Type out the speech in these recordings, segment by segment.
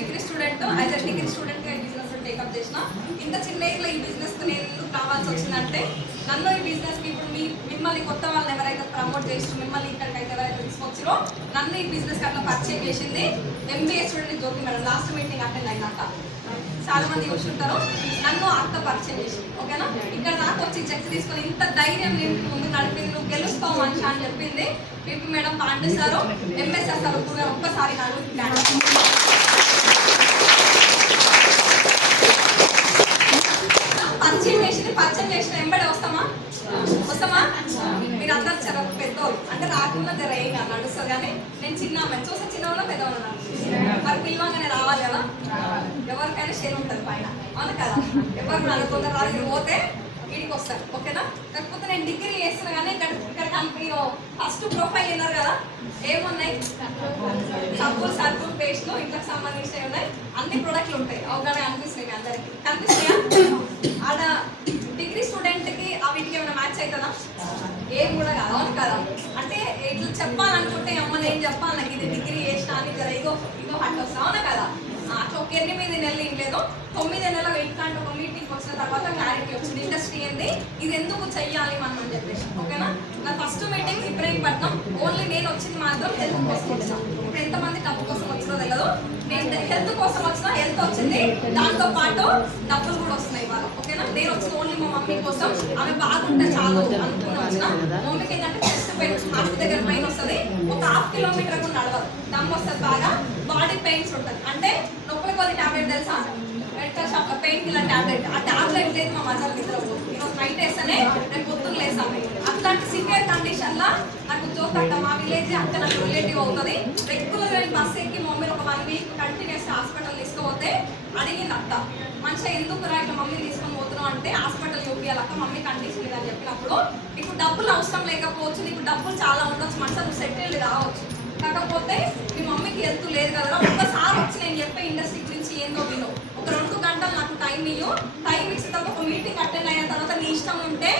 Degree student as a degree స్టూడెంట్గా ఈ business take up చేసిన. ఇంత చిన్న ఈ బిజినెస్ నేను ఎందుకు రావాల్సి వచ్చిందంటే నన్ను ఈ బిజినెస్కి ఇప్పుడు మీ మిమ్మల్ని కొత్త వాళ్ళని ఎవరైతే ప్రమోట్ చేసి మిమ్మల్ని ఇక్కడికైతే ఎవరైతే తీసుకొచ్చిరో నన్ను ఈ బిజినెస్ అట్లా పరిచయం చేసింది MBA student Jyothi madam. Last meeting attend అయినాక. చాలా మంది చూస్తుంటారు నన్ను అత్త పరిచయం చేసి ఓకేనా? ఇక్కడ నాకు వచ్చి చెక్ తీసుకొని ఇంత ధైర్యం నేను ముందు నడిపింది నువ్వు గెలుస్తావు మనిషి అని చెప్పింది. PP madam Pandey sir MSR sir ఒక్కసారి నాకు పరిచయం చేసింది పరిచయం చేసిన వెంబడి వస్తామా? వస్తామా? మీరు అందరు చాలా పెద్దోళ్ళు. అంటే రాకుండా జర ఏం కాదు నడుస్తుంది కానీ నేను చిన్న అమ్మాయి చూస్తే చిన్న పెద్ద మరి పిలవంగానే రావాలి కదా? ఎవరికైనా షేర్ ఉంటుంది పైన. అవును కదా? ఎవరు కూడా అనుకుంటారు రాదు పోతే వీడికి వస్తారు. ఓకేనా? కాకపోతే నేను డిగ్రీ చేస్తున్నా కానీ ఇక్కడ ఇక్కడ కంపెనీ ఫస్ట్ ప్రొఫైల్ విన్నారు కదా? ఏమున్నాయి? సబ్బులు సర్ఫులు పేస్ట్లు ఇంట్లోకి సంబంధించినవి ఉన్నాయి. అన్ని ప్రొడక్ట్లు ఉంటాయి. అవగానే అనిపిస్తున్నాయి మీ అందరికి. కనిపిస్తాయా? ఆడ డిగ్రీ స్టూడెంట్కి ఆ వీటికి ఏమైనా మ్యాచ్ అవుతుందా? ఏం కూడా కాదు అవును కదా? అంటే ఇట్లా చెప్పాలనుకుంటే అమ్మ నేను చెప్పాలి నాకు ఇది డిగ్రీ చేసిన అని కదా ఇదో ఇగో హట్ వస్తా అవునా కదా? అట్లా ఒక ఎనిమిది నెలలు ఏం లేదు తొమ్మిది నెలలు ఇట్లాంటి ఒక మీటింగ్ వచ్చిన తర్వాత క్లారిటీ వచ్చింది ఇండస్ట్రీ ఏంది ఇది ఎందుకు చెయ్యాలి మనం అని చెప్పేసి ఓకేనా? నా ఫస్ట్ మీటింగ్ ఇబ్రహీంపట్నం ఓన్లీ నేను వచ్చింది మాత్రం హెల్త్ కోసం వచ్చిన. ఇప్పుడు ఎంతమంది డబ్బు కోసం వచ్చినో తెలియదు నేను హెల్త్ కోసం వచ్చినా హెల్త్ వచ్చింది దాంతో పాటు డబ్బులు కూడా వస్తున్నాయి. ఇవాళ నేను వచ్చిన ఓన్లీ మా మమ్మీ కోసం ఆమె బాగుంటే చాలు అనుకుని వచ్చిన మమ్మీకి ఏంటంటే చెస్ట్ పెయిన్ హార్ట్ దగ్గర పెయిన్ వస్తుంది. ఒక హాఫ్ కిలోమీటర్ కూడా నడవదు. దమ్ వస్తుంది బాగా బాడీ పెయిన్స్ ఉంటుంది అంటే నొప్పుల కొద్ది టాబ్లెట్ తెలుసా? Medical shop pain killer tablet ఆ టాబ్లెట్ లేదు మా మదర్ నిద్ర ఈరోజు నైట్ వేస్తేనే రేపు పొద్దున్న లేసాము అట్లాంటి సివియర్ కండిషన్ లా నాకు జోక్ అంట మా విలేజ్ అక్క నాకు రిలేటివ్ అవుతుంది. రెగ్యులర్గా బస్ ఎక్కి మమ్మీ ఒక వన్ వీక్ కంటిన్యూస్ హాస్పిటల్ తీసుకుపోతే అడిగింది అత్త. మంచిగా ఎందుకు రా ఇట్లా మమ్మీ తీసుకొని పోతున్నావు అంటే హాస్పిటల్ చూపించాలక్క మమ్మీ కండిషన్ లేదని అని చెప్పినప్పుడు నీకు డబ్బులు అవసరం లేకపోవచ్చు నీకు డబ్బులు చాలా ఉండొచ్చు మనసు నువ్వు సెటిల్డ్ కావచ్చు. కాకపోతే మీ మమ్మీకి హెల్త్ లేదు కదా ఒక్కసారి వచ్చి నేను చెప్పే ఇండస్ట్రీ గురించి ఏందో విను. ఒక రెండు గంటలు నాకు టైం ఇయ్యు. టైం ఇచ్చిన తర్వాత ఒక మీటింగ్ అటెండ్ అయిన తర్వాత నీ ఇష్టం ఉంటే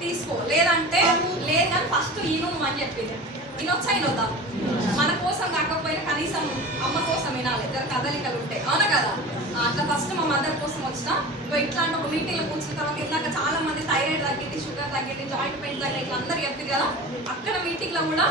తీసుకో. లేదంటే లేదు కానీ ఫస్ట్ ఈను అని చెప్పింది. వినొచ్చా వినొద్దా మన కోసం కాకపోయినా కనీసం అమ్మ కోసం వినాలి ఇద్దరు కదలికలు ఉంటాయి. అవునా కదా? అట్లా ఫస్ట్ మా మదర్ కోసం వచ్చిన. ఇట్లాంటి ఒక మీటింగ్లో కూర్చున్న తర్వాత ఇందాక చాలా మంది థైరాయిడ్ తగ్గింది షుగర్ తగ్గింది జాయింట్ పెయిన్ తగ్గింది ఇట్లా అందరు చెప్పింది కదా. అక్కడ మీటింగ్లో కూడా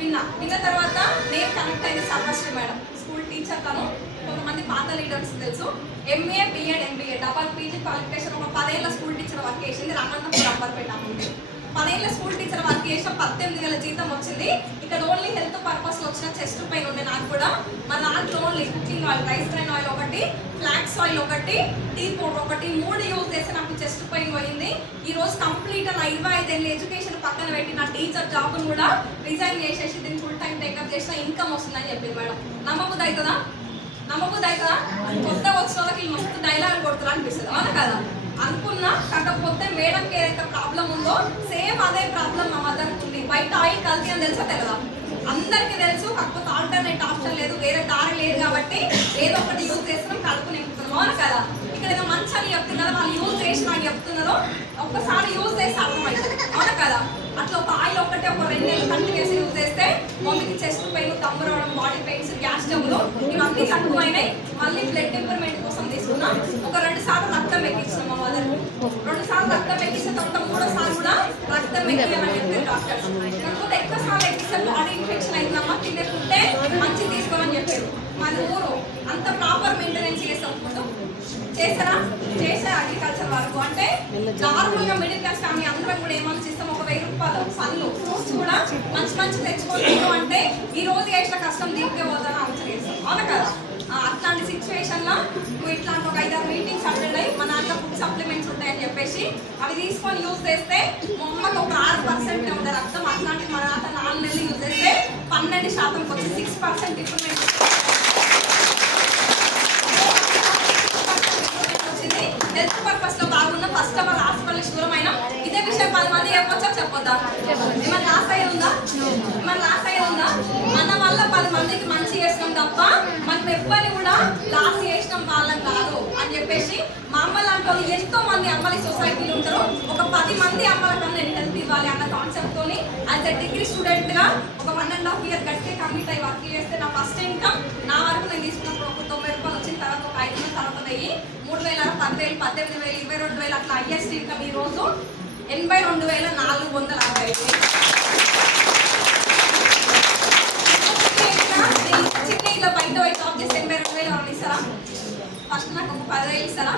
విన్నా. విన్న తర్వాత నేను కనెక్ట్ అయిన సర్వశ్రీ మేడం స్కూల్ టీచర్ తను కొంతమంది పాత లీడర్స్ తెలుసు. MA BEd MBA double PG qualification ఒక పదేళ్ళ స్కూల్ టీచర్ వర్క్ చేసింది రామంతపూర్ అంబర్పేట పెట్టాము పదేళ్ళ స్కూల్ టీచర్ వర్క్ చేసిన పద్దెనిమిది వేల జీతం వచ్చింది ఇక్కడ ఓన్లీ హెల్త్ పర్పస్లో వచ్చిన చెస్ట్ పెయిన్ ఉండే నాకు కూడా. మా దాంట్లో only cooking oil rice bran oil ఒకటి ఫ్లాక్స్ ఆయిల్ ఒకటి టీ పౌడర్ ఒకటి మూడు యూజ్ చేసి నాకు చెస్ట్ పెయిన్ పోయింది. ఈ రోజు కంప్లీట్ నా ఇరవై ఐదేళ్ళు ఎడ్యుకేషన్ పక్కన పెట్టి నా టీచర్ జాబ్ను కూడా రిజైన్ చేసేసి దీన్ని ఫుల్ టైం టేకప్ చేసిన ఇన్కమ్ వస్తుందని చెప్పింది మేడం. నమ్మబుద్ధి అవుతుందా నమ్మబుద్ధి అవుతుందా కొత్తగా వచ్చిన వాళ్ళకి మొత్తం మస్తు డైలాగ్ కొడుతున్నా అనిపిస్తుంది. అవునా కదా? అనుకున్నా కాకపోతే మేడంకి ఏదైతే ప్రాబ్లం ఉందో సేమ్ అదే ప్రాబ్లం మా మదర్కి ఉంది. బయట ఆయిల్ కల్తీ అని తెలుసా తెలదా? అందరికీ తెలుసు కాకపోతే ఆల్టర్నేట్ ఆప్షన్ లేదు వేరే దారి లేదు కాబట్టి ఏదో ఒకటి యూజ్ చేస్తున్నాం కడుపు నింపుతున్నాం. అవును కదా? ఇక్కడ ఏదో మంచి అని చెప్తున్నారు వాళ్ళు యూజ్ చేసినా అని చెప్తున్నారు. ఒక్కసారి యూజ్ చేస్తే అర్థమైంది. అవునా కదా? అట్లా ఒక ఆయిల్ ఒకటే ఒక రెండు నెలలు కంటిన్యూస్ యూజ్ చేస్తే మమ్మీకి చెస్ట్ పెయిన్ దమ్ము రావడం బాడీ పెయిన్స్ గ్యాస్ డబ్బులు ఇవన్నీ తక్కువైనాయి. మళ్ళీ బ్లడ్ ఇంప్రూవ్మెంట్ కోసం తీసుకున్నాం. ఒక రెండు సార్లు రక్తం ఎక్కించాం మా మదర్ రెండు సార్లు రక్తం ఎక్కించిన తర్వాత మూడో సార్లు కూడా రక్తం ఎక్కియాలని చెప్పారు డాక్టర్. కాకపోతే ఎక్కువ సార్లు ఎక్కిస్తే బాడీ ఇన్ఫెక్షన్ అయిందమ్మా తినకుంటే మంచి తీసుకోమని చెప్పారు. మన ఊరు. అంత ప్రాపర్ మెయింటెనెన్స్ చేస్తాం. ఫుడ్ చేస్తారా చేసే అగ్రికల్చర్ వరకు. అంటే నార్మల్గా మిడిల్ క్లాస్ ఫ్యామిలీ అందరం కూడా ఏమని చేస్తాం. ఒక వెయ్యి రూపాయలు పనులు ఫ్రూట్స్ కూడా మంచి మంచి తెచ్చుకోలేదు అంటే ఈ రోజు చేసిన కష్టం దీనికే పోతాను ఆలోచన చేస్తాం. అవునా కదా? అట్లాంటి సిచ్యువేషన్లో ఇట్లాంటి ఒక ఐదారు మీటింగ్స్ అటెండ్ అయ్యి మన దాంట్లో ఫుడ్ సప్లిమెంట్స్ ఉంటాయని చెప్పేసి అవి తీసుకొని యూజ్ చేస్తే మా అమ్మకి ఒక ఆరు పర్సెంట్ ఉంది రక్తం. అట్లాంటి మన దాంట్లో నాలుగు నెలలు యూజ్ చేస్తే పన్నెండు శాతంకి వచ్చి సిక్స్ పర్సెంట్ ఇంప్రూవ్మెంట్ కాన్సెప్ట్తో ఎంతో మంది అమ్మలు సొసైటీలు ఉంటారు. ఒక పది మంది అమ్మల కన్నా నేను హెల్ప్ ఇవ్వాలి అన్న కాన్సెప్ట్తో యాజ్ అ డిగ్రీ స్టూడెంట్గా ఒక వన్ అండ్ హాఫ్ ఇయర్ గట్టే కంప్లీట్ అయ్యి వర్క్ చేస్తే నా ఫస్ట్ ఇన్కమ్ నా వరకు నేను తీసుకున్నప్పుడు ఒక తొమ్మిది రూపాయలు వచ్చిన తర్వాత ఒక ఐదు వందల తర్వాత అయ్యి మూడు వేల పదివేలు పద్దెనిమిది వేలు ఇరవై రెండు వేలు అట్లా హైయెస్ట్ ఇన్కమ్ రోజు ఎనభై రెండు వేల నాలుగు వందల అరవై ఐదు బయట ఇలా జాబ్ చేస్తే ఎనభై రెండు వేలు ఇస్తారా? ఫస్ట్ నాకు ఒక పదివేలు ఇస్తారా?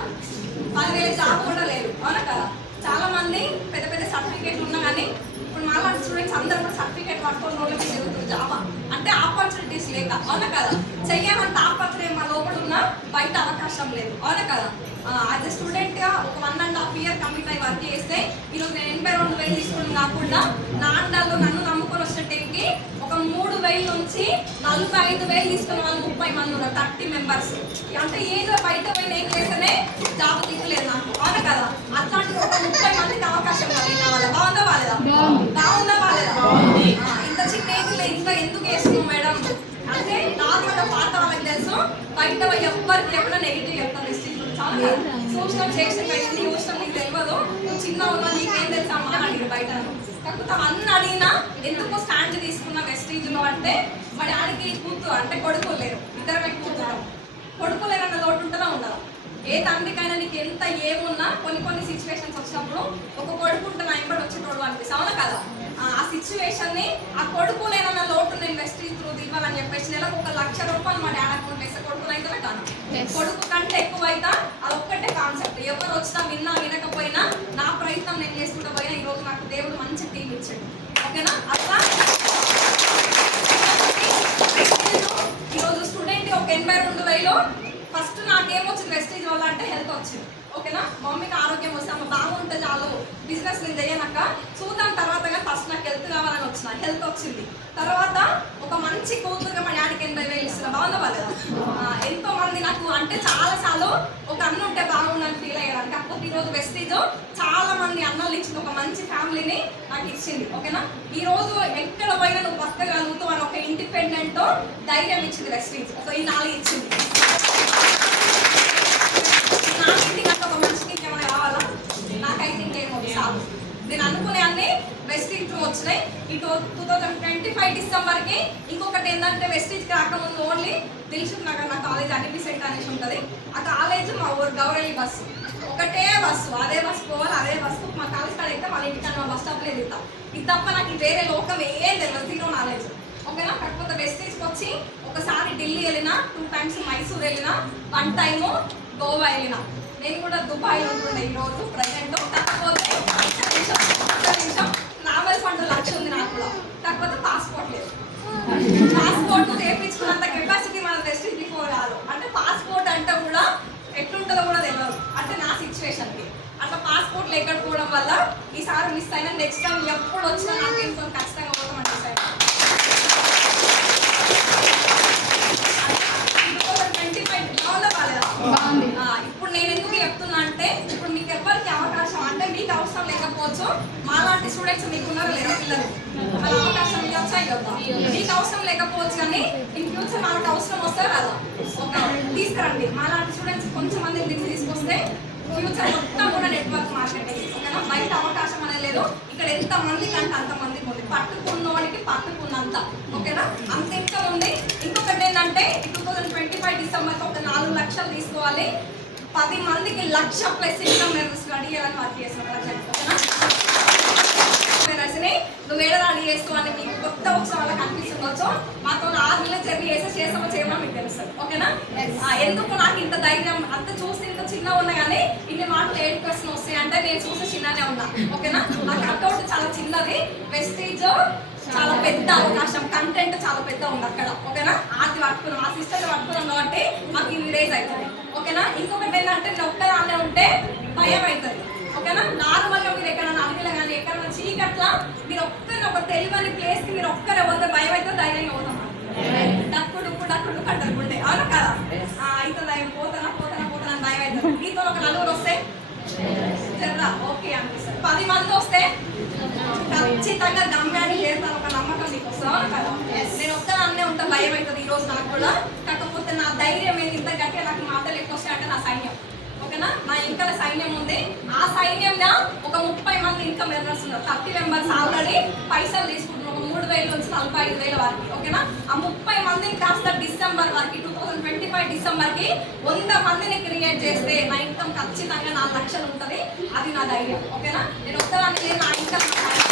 పదివేలు జాబ్ కూడా లేదు. అవునా కదా? చాలా మంది పెద్ద పెద్ద సర్టిఫికేట్లు ఉన్నా కానీ ఇప్పుడు మాలాంటి స్టూడెంట్స్ అందరూ కూడా సర్టిఫికేట్ పట్టుకొని రోడ్ల మీద జాబ్. అంటే ఆపర్చునిటీస్ లేక అవునా కదా? చెయ్యమంత ఆపర్చునిటీ మా లోపల ఉన్న బయట అవకాశం లేదు. అవునా కదా? యాజ్ ఎ స్టూడెంట్గా ఒక one and half year complete అయ్యి వర్క్ చేస్తే ఈరోజు నేను ఎనభై రెండు వేలు తీసుకుని కాకుండా నా అండాల్లో నన్ను నమ్ముకొని వచ్చిన టైంకి వేల నుంచి నలభై ఐదు వేలు తీసుకున్న వాళ్ళు ముప్పై మంది ఉన్నారు థర్టీ మెంబర్స్. అంటే ఏదో బయట పోయి నేను చేస్తేనే జాబ్ దిక్కులేదు నాకు. అవునా కదా? అట్లాంటి ఒక ముప్పై మందికి అవకాశం కలిగిన వాళ్ళ. బాగుందా వాళ్ళదా బాగుందా. వాళ్ళదా ఇంత చిన్న ఏజ్లో ఇంత ఎందుకు వేస్తున్నావు మేడం? అంటే నార్మల్ పాత వాళ్ళకి తెలుసు బయట ఎవ్వరికి ఎక్కడ నెగిటివ్ చెప్తాను కదా చూసినాం చేసిన చూసినాం నీకు తెలియదు. నువ్వు చిన్న ఉన్నా నీకేం తెలుసా అమ్మా అని బయట. కాకపోతే అన్న అడిగినా ఎందుకు స్టాండ్ తీసుకున్న వెస్టీజ్లో అంటే మా డాడీకి కూతురు అంటే కొడుకు లేరు ఇద్దరమే కూతురు. కొడుకు లేరన్న లోటు ఉంటుందా ఉండదు? ఏ తండ్రికైనా నీకు ఎంత ఏమున్నా కొన్ని కొన్ని సిచ్యువేషన్స్ వచ్చినప్పుడు ఒక కొడుకు ఉంటే నా ఎంబడి వచ్చేటోడు అనిపిస్తుంది అవునా కదా ఆ, ఆ సిచ్యువేషన్ని ఆ కొడుకు లేనన్న లోటు నేను వెస్టీజ్ త్రూ ఇవ్వాలని చెప్పేసి నెలకు ఒక లక్ష రూపాయలు మా డాడీ అకౌంట్ వేస్తే కొడుకు అయితే కాను కొడుకు కంటే ఎక్కువ అయితే అది ఒక్కటే కాన్సెప్ట్ ఎవరు వచ్చినా విన్నా వినకపోయినా నా ప్రయత్నం నేను చేసుకుంటూ పోయినా ఈ రోజు నాకు దేవుడు మంచి టీం ఇచ్చాడు ఓకేనా అట్లా ఈరోజు స్టూడెంట్ ఒక ఎనభై రెండు వేలు. ఫస్ట్ నాకేమొచ్చింది వెస్టేజ్ వల్ల అంటే హెల్త్ వచ్చింది. ఓకేనా మమ్మీకి ఆరోగ్యం వస్తే అమ్మ బాగుంటే చాలు. బిజినెస్ నేను చేయనక్క చూద్దాం తర్వాత ఫస్ట్ నాకు హెల్త్ కావాలని వచ్చిన హెల్త్ వచ్చింది. తర్వాత ఒక మంచి కూతురుగా మా డాడీకి ఎనభై వేలు ఇస్తున్నా. బాగుందా బాగా ఎంతో మంది నాకు అంటే చాలా సార్లు ఒక అన్న ఉంటే బాగుండని ఫీల్ అయ్యాను కాకపోతే ఈరోజు వెస్టేజ్ చాలా మంది అన్నలు ఇచ్చిన ఒక మంచి ఫ్యామిలీని నాకు ఇచ్చింది. ఓకేనా? ఈ రోజు ఎక్కడ పోయినా నువ్వు బతకగలుగుతావు అని ఒక ఇండిపెండెంట్ ధైర్యం ఇచ్చింది వెస్టేజ్ ఒక ఈ నాలుగు ఇచ్చింది. నాకైతే ఇంకా ఒక మనిషికి ఇంకేమైనా కావాలా? నాకైతే ఇంకేమో చాలు. నేను అనుకునే అన్ని వెస్టీజ్ వచ్చినాయి. ఇటు టూ థౌజండ్ ట్వంటీ ఫైవ్ డిసెంబర్కి ఇంకొకటి ఏంటంటే వెస్టీజ్కి రాకముందు ఓన్లీ దిల్సుఖ్ నగర్ నా కాలేజ్ అడిపి సెట్ అనేసి ఉంటుంది. ఆ కాలేజ్ మా ఊరు గౌరవి బస్సు. ఒకటే బస్సు అదే బస్సు పోవాలి అదే బస్సు. మా కాలేజ్ కాడ అయితే వాళ్ళ ఇంటికి మా బస్ స్టాప్లో దిగుతాం ఇది తప్ప నాకు వేరే లోకం ఏం తెలియదు జీరో నాలెడ్జ్ ఓకేనా కాకపోతే వెస్టేజ్కి వచ్చి ఒకసారి ఢిల్లీ వెళ్ళినా టూ టైమ్స్ మైసూర్ వెళ్ళినా వన్ టైము గోవా వెళ్ళినా. నేను కూడా దుబాయ్ ఉంటుండే ఈరోజు ప్రజెంట్ కాకపోతే ఒక్క నిమిషం ఒక్క నిమిషం నావల్ ఫండ్ లక్ష ఉంది నాకు కూడా కాకపోతే పాస్పోర్ట్ లేదు పాస్పోర్ట్ చేయించుకున్నంత కెపాసిటీ మన వెస్టేజ్ బిఫోర్ కాదు అంటే పాస్పోర్ట్ అంటే కూడా ఎట్లుంటుందో కూడా తెలియదు అంటే నా సిచ్యువేషన్కి అట్లా పాస్పోర్ట్ లేకపోవడం వల్ల ఈసారి మిస్ అయినా నెక్స్ట్ టైం ఎప్పుడు వచ్చినా నాకు ఇంకో ఖచ్చితంగా పోతామని డిసైడ్ బాగుంది. ఇప్పుడు నేను ఎందుకు చెప్తున్నా అంటే ఇప్పుడు మీకు ఎవరికి అవకాశం అంటే మీకు అవసరం లేకపోవచ్చు మాలాంటి స్టూడెంట్స్ మీకు ఉన్నారు లేదా పిల్లలు? వాళ్ళ అవకాశం వచ్చాయి కదా మీకు అవసరం లేకపోవచ్చు కానీ ఇన్ ఫ్యూచర్ మనకు అవసరం వస్తే కదా ఓకే? తీసుకురండి. మాలాంటి స్టూడెంట్స్ కొంచెం మంది దీన్ని తీసుకొస్తే ఫ్యూచర్ మొత్తం కూడా నెట్వర్క్ మార్కెటింగ్ ఓకేనా? బయట అవకాశం అనేది లేదు. ఇక్కడ ఎంత మంది కంటే అంత మందికి ఉంది పట్టుకున్నవాడికి పట్టుకున్నంత ఓకేనా? అంత ఇంకా ఉంది. ఇంకొకటి ఏంటంటే టూ థౌజండ్ ట్వంటీ ఫైవ్ డిసెంబర్కి ఒక నాలుగు లక్షలు తీసుకోవాలి. పది మందికి lakh plus income levels study చేయాలని వర్క్ చేసిన రజని నువ్వు ఏడ రెడీ చేస్తావు అని మీకు కొత్త వచ్చిన వాళ్ళకి అనిపిస్తుండొచ్చు మాతో ఆరు నెలల జర్నీ చేస్తే చేసామో చేయమో మీకు తెలుస్తుంది ఓకేనా? ఎందుకు నాకు ఇంత ధైర్యం? అంత చూసి ఇంత చిన్న ఉన్నా కానీ ఇన్ని మాటలు ఎయిట్ పర్సెంట్ వస్తాయి అంటే నేను చూసి చిన్ననే ఉన్నా. ఓకేనా? నా కట్అవుట్ చాలా చిన్నది. వెస్టేజ్ చాలా పెద్ద అవకాశం. కంటెంట్ చాలా పెద్ద ఉంది అక్కడ. ఓకేనా? అది పట్టుకున్నాం. ఆ సిస్టర్ పట్టుకున్నాం కాబట్టి మాకు ఇన్ని డేస్ అవుతుంది. ఓకేనా? ఇంకొకటి ఏంటంటే నేను ఒక్కదాన్నే ఉంటే భయం అవుతుంది. ఓకేనా నార్మల్గా మీరు ఎక్కడైనా అడగలే కానీ ఎక్కడైనా చీకట్ల మీరు ఒక్కరిని ఒక తెలియని ప్లేస్కి మీరు ఒక్కరే పోతే భయం అయితే ధైర్యంగా పోతాం. డక్కు డుక్కు డక్కు డుక్కు అంటారు ఉంటే అవును కదా? ఆ, అయితే భయం పోతానా పోతానా పోతానా భయం అవుతుంది. మీతో ఒక నలుగురు వస్తే? జర్రా. ఓకే అనిపిస్తుంది. పది మంది వస్తే? ఖచ్చితంగా గమ్యాన్ని చేస్తాను. ఒక నమ్మకం మీకు వస్తుంది. అవును కదా? నేను ఒక్కదాన్నే ఉంటా భయం అవుతుంది ఈ రోజు నాకు కూడా. కాకపోతే నా ధైర్యం ఏంది? ఇంత గట్టిగా నాకు మాటలు ఎక్కువ వస్తాయి అంటే నా సైన్యం. ఓకేనా? నా ఇంకా సైన్యం ఉంది. ఆ సైన్యంలో ఒక ముప్పై మంది ఇన్కమ్ ఎర్నర్స్ ఉన్నారు. థర్టీ మెంబర్స్ ఆల్రెడీ పైసలు తీసుకుంటున్నారు. ఒక మూడు వేల నుంచి నలభై ఐదు వేల వరకు ఓకేనా? ఆ ముప్పై మందిని కాస్త డిసెంబర్ వరకు టూ థౌసండ్ ట్వంటీ ఫైవ్ డిసెంబర్కి వంద మందిని క్రియేట్ చేస్తే నా ఇన్కమ్ ఖచ్చితంగా నాలుగు లక్షలు ఉంటుంది. అది నా ధైర్యం ఓకేనా? నేను ఒక్క